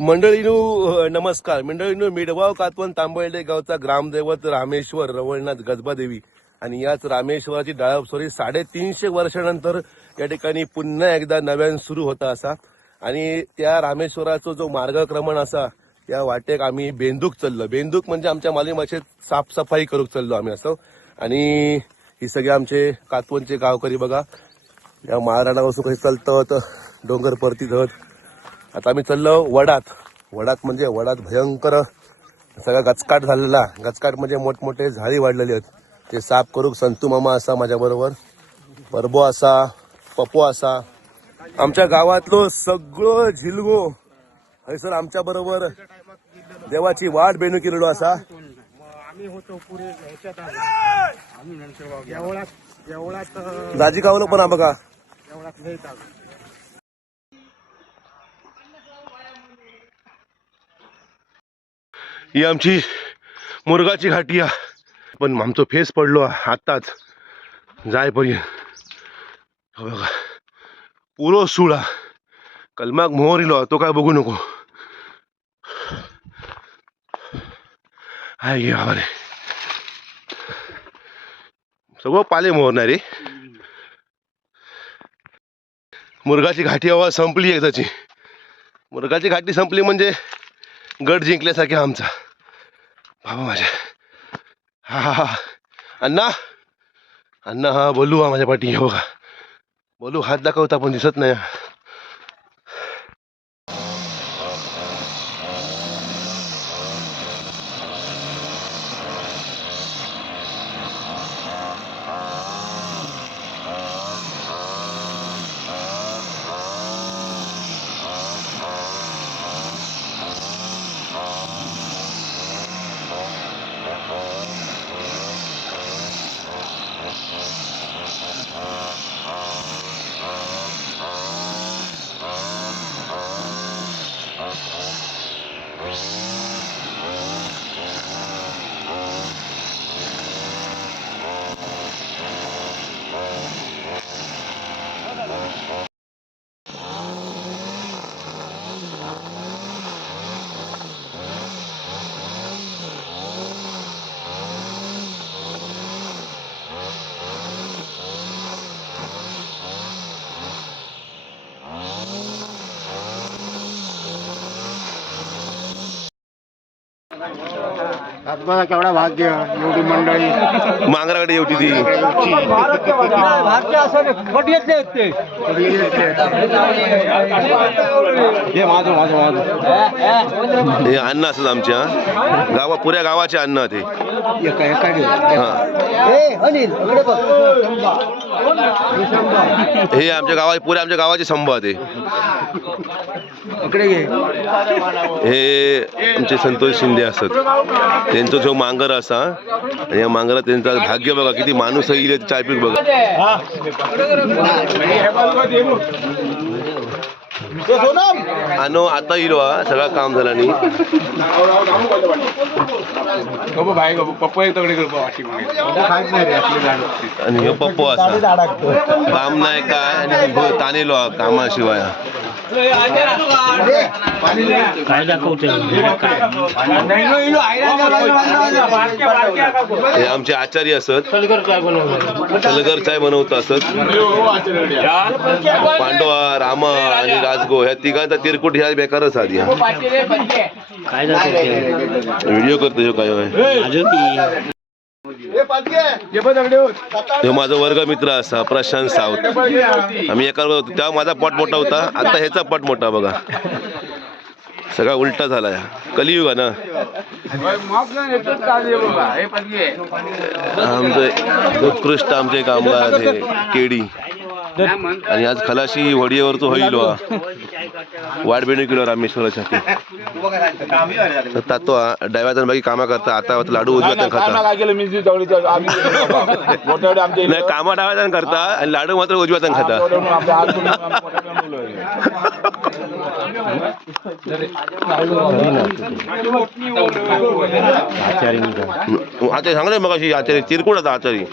मंडळीनू नमस्कार. मंडळीनू मिडवाव कातवन तांबळडे गावचा ग्रामदैवत रामेश्वर रवळनाथ गजबादेवी आणि याच रामेश्वराची डाळपसोरी साडेतीनशे वर्षानंतर या ठिकाणी पुन्हा एकदा नव्यान सुरू होता असा. आणि त्या रामेश्वराचो जो मार्गक्रमण असा त्या वाटेक आम्ही बेंदूक चाललो बेंदूक म्हणजे आमच्या माली माशेत साफसफाई करूक चाललो आम्ही असं. आणि ही सगळे आमचे कातवनचे गावकरी बघा. या महाराणावर काही चालतं डोंगर परती धत आता आम्ही चाललो वडात. वडात म्हणजे वडात भयंकर सगळा गचकाट झालेला. गचकाट म्हणजे मोठमोठे झाडी वाढलेली आहेत. ते साफ करूक संतू मामा असा माझ्याबरोबर परबो असा पप्पो असा. आमच्या गावातलो सगळं झिलगो. हयसर आमच्या बरोबर देवाची वाट बेनू केलेलो असा. आम्ही होतो. आम्ही नंतर दाजी गावलो पण हा बघा एवढाच लयत आलो ही आमची मुरगाची घाटी आ पण आमचो फेस पडलो आत्ताच. जायपर्यंत हो बघा. पुरो सुळा. कलमाक मोहर इलो तो काय बघू नको. हाय गे बाबा रे सगळं पाले मोहरणार रे. मुरगाची घाटी आवाज संपली एकदाची. मुरगाची घाटी संपली म्हणजे गड जिंकल्यासारखी आमचा. बाबा माझ्या. हा हा हा. अण्णा अण्णा हा बोलू हा माझ्या पाठी हो बोलू हात दाखवता पण दिसत नाही. बघा केवढा भाग्य एवढी मंडळी? मांगराकडे येवती ती. हे अन्न असत आमच्या. गावा पुऱ्या गावाचे अन्न ते. एका एका हा. हे आमच्या गावा पुऱ्या आमच्या गावाचे इकडे घे. हे आमचे संतोष शिंदे असत. त्यांचा जो मांगर असा आणि या मांगरात त्यांचा भाग्य बघा किती माणूस येईल चाय पीक बघा. आणो आता येईल हा सगळा काम झाला आणि. पप्पा एक तगडी खायच नाही रे आपली झाड आणि हे पप्पो असा. काम नाही काय आणि तानेलो हा हा. हे आमचे आचार्य असत. सलगर चाय बनवत असत. पांडवा रामा आणि राजगो ह्या तिघांचा तिरकुट ह्या बेकारच आधी व्हिडिओ करतो काय. ह्यो माझा वर्ग मित्र असा प्रशांत सावत. आम्ही एका होतो तेव्हा माझा पट मोठा होता. आता ह्याचा पट मोठा बघा. सगळा उलटा झालाय कलियुग ना आमचे उत्कृष्ट आमचे कामगार हे केडी. आणि आज खलाशी वडीवर तो होईल. वाट बेणू किलो रामेश्वराच्या तातो डाव्यातून बाकी कामा करता आता लाडू उजव्यातून खाता. नाही कामा डाव्यातून करता आणि लाडू मात्र उजव्यातून खाता. आचार्य सांगले मग अशी आचार्य चिरकुट आता आचार्य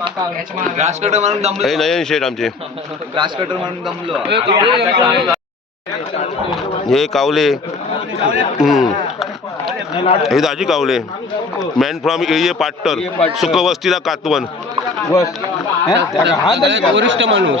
ग्रास कटर म्हणून दमलो. हे नयन शेठ आमचे. ग्रास कटर म्हणून दमलो. हे कावले हम्म. हे दाजी कावले. मॅन फ्रॉम एरिये पाट्टर सुखवस्तीला कातवन. वरिष्ठ माणूस.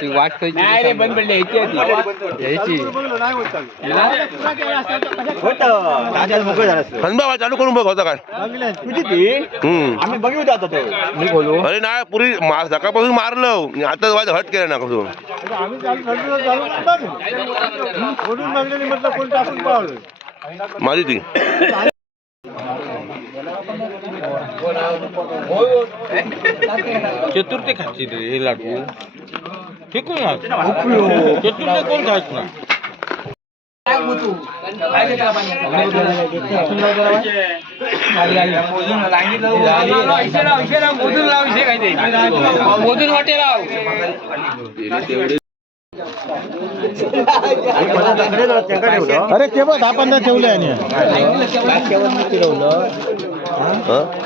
ती वाट खायची बंद पडली यायची हनबा चालू करून बघ होता काय. आम्ही बघितलं आता ते. मी बोलू? अरे नाही पुरी मार सकाळपासून मारलं. आता वाज हट केलं ना कसं आम्ही चालू चालू चालू करतात ओढून मागलेली म्हटलं कोण टाकून पावलं माझी ती चतुर्थी खायची रे हे लाडू फेकून चतुर्थी कोण खायच ना मोजून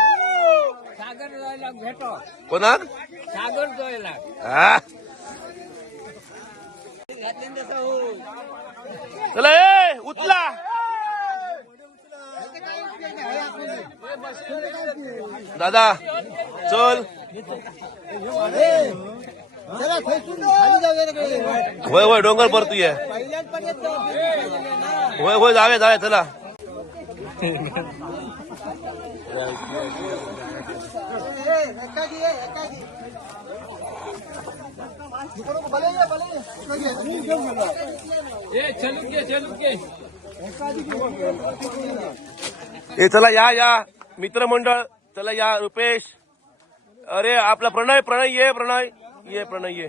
सागर जायला भेटो कोणाक? सागर जोयला हा. चला ए उचला. दादा चल. होय होय डोंगर परतूय होय होय जावे जावे चला. ए, चला या या. मित्रमंडळ, चला या, रुपेश. अरे, आपला प्रणय प्रणय, ये प्रणय. ये प्रणय, ये.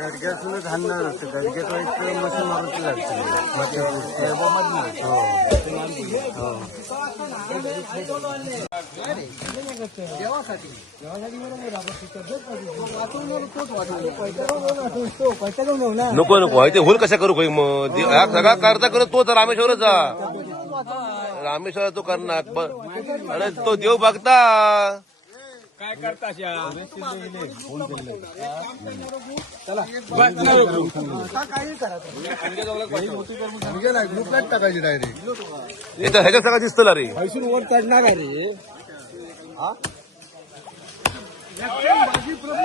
गडग्यातूनच हाणणार होतं गडग्यात एक मशीन मारून लागतं. नको नको. ते होल कशा करू काही? मग हा सगळा करता करत तो तर रामेश्वरच रामेश्वर तो करणार. अरे तो देव बघता. काय करतात टाकायची डायरेक्ट ह्याच्या ह्याच्या सगळं दिसतं रे मैसूर वर चढणार आहे रे हा? प्रभू,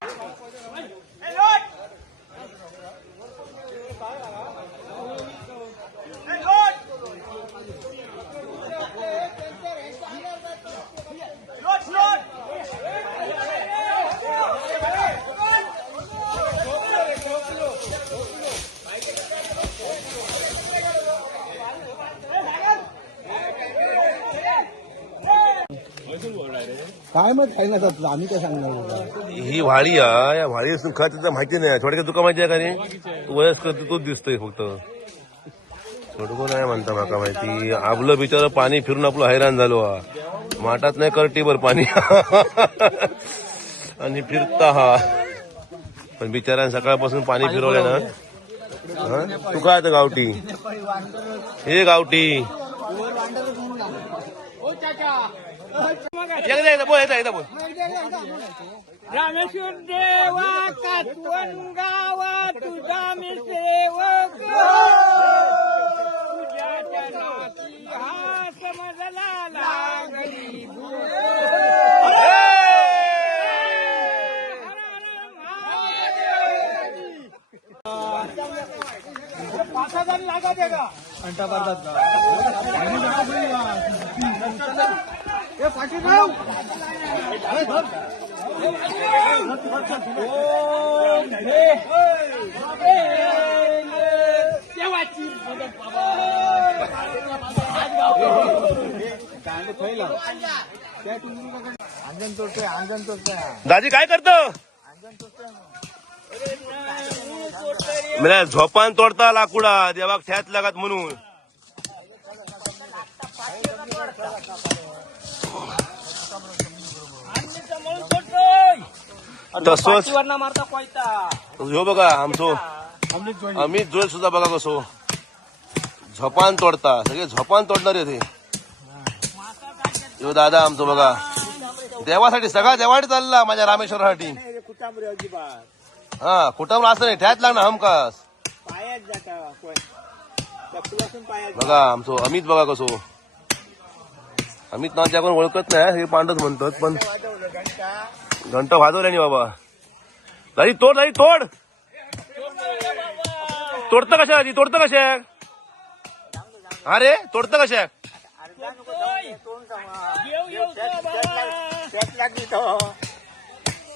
काय मग काय नसत आम्ही काय सांगणार? ही व्हाळी आहे या व्हाळी असून खत तुला माहिती नाही. थोडक्यात तुका माहिती आहे का नाही तू वयस्कर तू तूच दिसतोय फक्त. थोडको नाही म्हणता माका माहिती? आपलं बिचार पाणी फिरून आपलं हैराण झालो हा. माटात नाही करटीवर पाणी. आणि फिरता हा. पण बिचाऱ्यानं सकाळपासून पाणी फिरवलं ना. हा? तू काय आता गावठी? हे गावठी. एकदा बोल एकदा एकदा बोल. रामेश्वर देवा कातवन गावा तुझा मी सेवक तुझ्या देगा हा समजला लागली अंजन तोडतोय अंजन तोडतोय दाजी काय करतो? अंजन तोडतोय झोपान तोडता लाकुडा देवाक ठ्यात लागत म्हणून. तसंच मारता कोयता. ह्यो बघा आमचो अमित जोल सुद्धा बघा कसो. झोपान तोडता. सगळे झोपान तोडणार ते ह्यो दादा आमचो बघा. देवासाठी सगळा देवासाठी चालला माझ्या रामेश्वरासाठी. हा कुठं असं नाही. ठ्यात लागणार पायात बघा आमचो अमित बघा कसो. अमित नावाचे आपण ओळखत नाही हे पांडच म्हणतात पण घंटा वाजवल्याने बाबा. दादी तोड दादी तोड. तोडतं कशा दादी तोडतं कशा? अरे तोडतं कशा?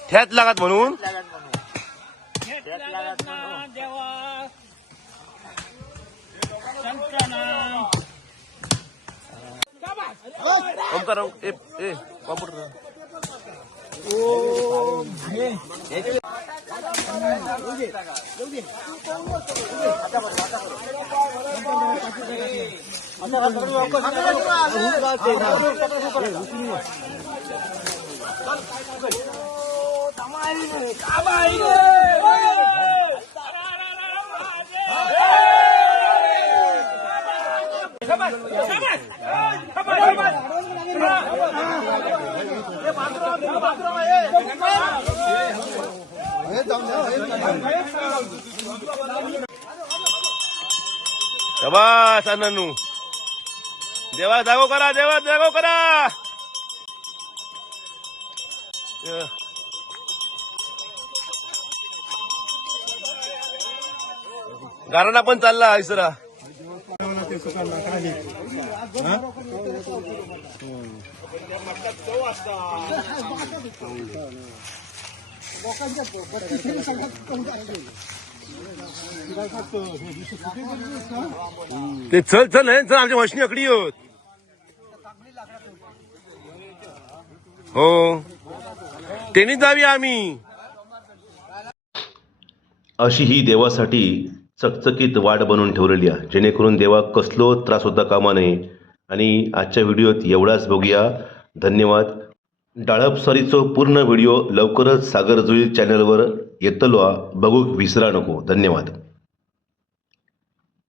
ठ्यात लागत म्हणून. ओमकार ए ए वापर તમારી नू देवा जागो करा देवा जागो करा य. गाराणा पण चालला इसरा ते चल चल हे, चल आमच्या मशनी अकडी होत हो. त्यांनीच जावी आम्ही. अशी ही देवासाठी चकचकीत वाट बनवून ठेवलेली आहे. जेणेकरून देवा कसलो त्रास होता कामा नये. आणि आजच्या व्हिडिओत एवढाच बघूया. धन्यवाद. डाळपसरीचो पूर्ण व्हिडिओ लवकरच सागर जुळी चॅनलवर येतलो हा. बघूक विसरा नको. धन्यवाद.